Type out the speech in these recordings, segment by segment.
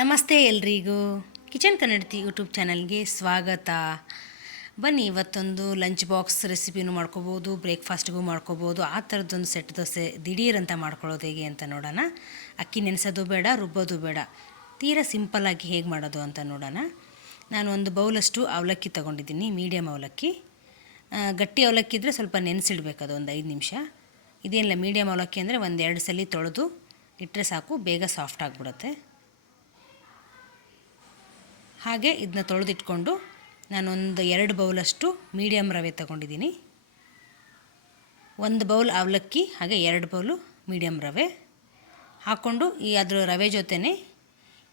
ನಮಸ್ತೆ ಎಲ್ರಿಗೂ. ಕಿಚನ್ ಕನ್ನಡತಿ ಯೂಟ್ಯೂಬ್ ಚಾನಲ್ಗೆ ಸ್ವಾಗತ. ಬನ್ನಿ, ಇವತ್ತೊಂದು ಲಂಚ್ ಬಾಕ್ಸ್ ರೆಸಿಪಿನೂ ಮಾಡ್ಕೋಬೋದು, ಬ್ರೇಕ್ಫಾಸ್ಟ್ಗೂ ಮಾಡ್ಕೋಬೋದು. ಆ ಥರದ್ದೊಂದು ಸೆಟ್ ದೋಸೆ ದಿಢೀರ್ ಅಂತ ಮಾಡ್ಕೊಳ್ಳೋದು ಹೇಗೆ ಅಂತ ನೋಡೋಣ. ಅಕ್ಕಿ ನೆನೆಸೋದು ಬೇಡ, ರುಬ್ಬೋದು ಬೇಡ. ತೀರಾ ಸಿಂಪಲ್ಲಾಗಿ ಹೇಗೆ ಮಾಡೋದು ಅಂತ ನೋಡೋಣ. ನಾನು ಒಂದು ಬೌಲಷ್ಟು ಅವಲಕ್ಕಿ ತೊಗೊಂಡಿದ್ದೀನಿ ಮೀಡಿಯಮ್ ಅವಲಕ್ಕಿ. ಗಟ್ಟಿ ಅವಲಕ್ಕಿ ಇದ್ದರೆ ಸ್ವಲ್ಪ ನೆನೆಸಿಡ್ಬೇಕು ಅದು, ಒಂದು ಐದು ನಿಮಿಷ. ಇದೇನಿಲ್ಲ ಮೀಡಿಯಮ್ ಅವಲಕ್ಕಿ ಅಂದರೆ ಒಂದೆರಡು ಸಲ ತೊಳೆದು ಇಟ್ಟರೆ ಸಾಕು, ಬೇಗ ಸಾಫ್ಟ್ ಆಗಿಬಿಡುತ್ತೆ. ಹಾಗೆ ಇದನ್ನ ತೊಳೆದಿಟ್ಕೊಂಡು ನಾನೊಂದು ಎರಡು ಬೌಲಷ್ಟು ಮೀಡಿಯಮ್ ರವೆ ತಗೊಂಡಿದ್ದೀನಿ. ಒಂದು ಬೌಲ್ ಅವಲಕ್ಕಿ, ಹಾಗೆ ಎರಡು ಬೌಲು ಮೀಡಿಯಮ್ ರವೆ. ಹಾಕ್ಕೊಂಡು ಈ ಅದರ ರವೆ ಜೊತೆನೇ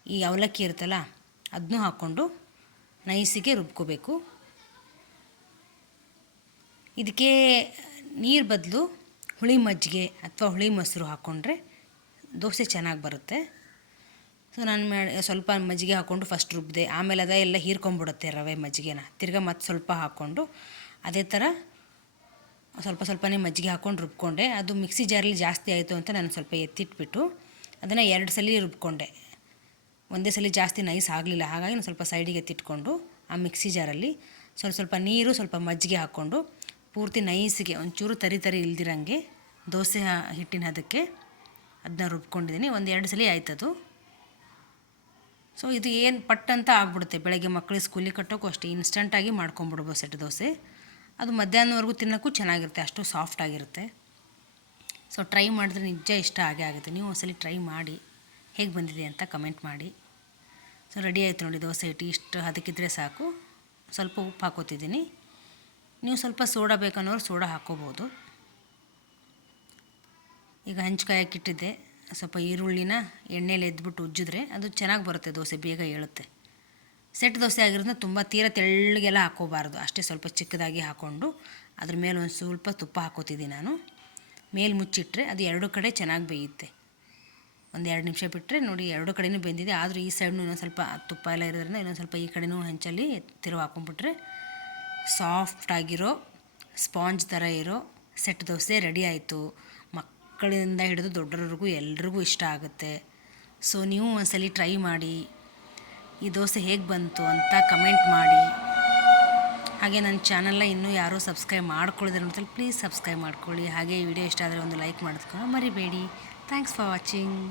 ಈ ಅವಲಕ್ಕಿ ಇರುತ್ತಲ್ಲ ಅದನ್ನೂ ಹಾಕ್ಕೊಂಡು ನೈಸಿಗೆ ರುಬ್ಕೋಬೇಕು. ಇದಕ್ಕೆ ನೀರು ಬದಲು ಹುಳಿ ಮಜ್ಜಿಗೆ ಅಥವಾ ಹುಳಿ ಮೊಸರು ಹಾಕ್ಕೊಂಡ್ರೆ ದೋಸೆ ಚೆನ್ನಾಗಿ ಬರುತ್ತೆ. ಸೊ ನಾನು ಸ್ವಲ್ಪ ಮಜ್ಜಿಗೆ ಹಾಕ್ಕೊಂಡು ಫಸ್ಟ್ ರುಬ್ಬಿದೆ ಆಮೇಲೆ ಅದ ಎಲ್ಲ ಹೀರ್ಕೊಂಬಿಡುತ್ತೆ ರವೆ, ಮಜ್ಜಿಗೆನ. ತಿರ್ಗಾ ಮತ್ತೆ ಸ್ವಲ್ಪ ಹಾಕ್ಕೊಂಡು ಅದೇ ಥರ ಸ್ವಲ್ಪ ಸ್ವಲ್ಪನೇ ಮಜ್ಜಿಗೆ ಹಾಕ್ಕೊಂಡು ರುಬ್ಕೊಂಡೆ. ಅದು ಮಿಕ್ಸಿ ಜಾರಲ್ಲಿ ಜಾಸ್ತಿ ಆಯಿತು ಅಂತ ನಾನು ಸ್ವಲ್ಪ ಎತ್ತಿಟ್ಬಿಟ್ಟು ಅದನ್ನು ಎರಡು ಸಲ ರುಬ್ಕೊಂಡೆ. ಒಂದೇ ಸಲ ಜಾಸ್ತಿ ನೈಸ್ ಆಗಲಿಲ್ಲ. ಹಾಗಾಗಿ ನಾನು ಸ್ವಲ್ಪ ಸೈಡಿಗೆ ಎತ್ತಿಟ್ಕೊಂಡು ಆ ಮಿಕ್ಸಿ ಜಾರಲ್ಲಿ ಸ್ವಲ್ಪ ಸ್ವಲ್ಪ ನೀರು, ಸ್ವಲ್ಪ ಮಜ್ಜಿಗೆ ಹಾಕ್ಕೊಂಡು ಪೂರ್ತಿ ನೈಸಿಗೆ ಒಂಚೂರು ತರಿ ತರಿ ಇಲ್ದಿರಂಗೆ ದೋಸೆ ಹಿಟ್ಟಿನ ಅದಕ್ಕೆ ಅದನ್ನ ರುಬ್ಕೊಂಡಿದ್ದೀನಿ. ಒಂದು ಎರಡು ಸಲ ಆಯ್ತದು. ಸೊ ಇದು ಏನು ಪಟ್ ಅಂತ ಆಗ್ಬಿಡುತ್ತೆ. ಬೆಳಗ್ಗೆ ಮಕ್ಕಳಿಗೆ ಸ್ಕೂಲಿಗೆ ಕಟ್ಟೋಕ್ಕೂ ಅಷ್ಟೇ. ಇನ್ಸ್ಟಂಟಾಗಿ ಮಾಡ್ಕೊಂಬಿಡ್ಬೋದು ಸೆಟ್ ದೋಸೆ. ಅದು ಮಧ್ಯಾಹ್ನವರೆಗೂ ತಿನ್ನೋಕ್ಕೂ ಚೆನ್ನಾಗಿರುತ್ತೆ. ಅಷ್ಟು ಸಾಫ್ಟ್ ಆಗಿರುತ್ತೆ. ಸೊ ಟ್ರೈ ಮಾಡಿದ್ರೆ ನಿಜ ಇಷ್ಟ ಆಗೇ ಆಗುತ್ತೆ. ನೀವು ಒಂದ್ಸಲಿ ಟ್ರೈ ಮಾಡಿ. ಹೇಗೆ ಬಂದಿದೆ ಅಂತ ಕಮೆಂಟ್ ಮಾಡಿ. ಸೊ ರೆಡಿ ಆಯಿತು ನೋಡಿ ದೋಸೆ ಇಟ್ಟು ಇಷ್ಟು ಅದಕ್ಕಿದ್ರೆ ಸಾಕು. ಸ್ವಲ್ಪ ಉಪ್ಪು ಹಾಕೋತಿದ್ದೀನಿ. ನೀವು ಸ್ವಲ್ಪ ಸೋಡಾ ಬೇಕನ್ನೋರು ಸೋಡಾ ಹಾಕ್ಕೋಬೋದು ಈಗ ಹಂಚ್ಕಾಯಕ್ಕಿಟ್ಟಿದ್ದೆ ಸ್ವಲ್ಪ ಈರುಳ್ಳಿನ ಎಣ್ಣೆಲಿ ಎದ್ಬಿಟ್ಟು ಉಜ್ಜಿದ್ರೆ ಅದು ಚೆನ್ನಾಗಿ ಬರುತ್ತೆ ದೋಸೆ, ಬೇಗ ಏಳುತ್ತೆ. ಸೆಟ್ ದೋಸೆ ಆಗಿರೋದ್ರಿಂದ ತುಂಬ ತೀರ ತೆಳ್ಳಗೆಲ್ಲ ಹಾಕೋಬಾರ್ದು ಅಷ್ಟೇ ಸ್ವಲ್ಪ ಚಿಕ್ಕದಾಗಿ ಹಾಕ್ಕೊಂಡು ಅದ್ರ ಮೇಲೆ ಒಂದು ಸ್ವಲ್ಪ ತುಪ್ಪ ಹಾಕೋತಿದ್ದೀನಿ ನಾನು. ಮೇಲೆ ಮುಚ್ಚಿಟ್ರೆ ಅದು ಎರಡು ಕಡೆ ಚೆನ್ನಾಗಿ ಬೇಯುತ್ತೆ. ಒಂದು ಎರಡು ನಿಮಿಷ ಬಿಟ್ಟರೆ ನೋಡಿ ಎರಡು ಕಡೆಯೂ ಬೆಂದಿದೆ. ಆದರೂ ಈ ಸೈಡ್ನು ಇನ್ನೊಂದು ಸ್ವಲ್ಪ ತುಪ್ಪ ಎಲ್ಲ ಇರೋದ್ರಿಂದ ಇನ್ನೊಂದು ಸ್ವಲ್ಪ ಈ ಕಡೆನೂ ಹೆಂಚಲ್ಲಿ ತಿರುವು ಹಾಕೊಂಡ್ಬಿಟ್ರೆ ಸಾಫ್ಟಾಗಿರೋ ಸ್ಪಾಂಜ್ ಥರ ಇರೋ ಸೆಟ್ ದೋಸೆ ರೆಡಿ ಆಯಿತು. ಮಕ್ಕಳಿಂದ ಹಿಡಿದು ದೊಡ್ಡವ್ರಿಗೂ ಎಲ್ರಿಗೂ ಇಷ್ಟ ಆಗುತ್ತೆ. ಸೊ ನೀವು ಒಂದ್ಸಲ ಟ್ರೈ ಮಾಡಿ. ಈ ದೋಸೆ ಹೇಗೆ ಬಂತು ಅಂತ ಕಮೆಂಟ್ ಮಾಡಿ. ಹಾಗೆ ನನ್ನ ಚಾನಲ್ನ ಇನ್ನೂ ಯಾರೂ ಸಬ್ಸ್ಕ್ರೈಬ್ ಮಾಡ್ಕೊಳ್ಳಿದ್ರೆ ನೋಡ್ತಾರೆ ಪ್ಲೀಸ್ ಸಬ್ಸ್ಕ್ರೈಬ್ ಮಾಡ್ಕೊಳ್ಳಿ. ಹಾಗೆ ಈ ವಿಡಿಯೋ ಇಷ್ಟ ಆದರೆ ಒಂದು ಲೈಕ್ ಮಾಡೋದಕ್ಕೆ ಮರಿಬೇಡಿ. Thanks for watching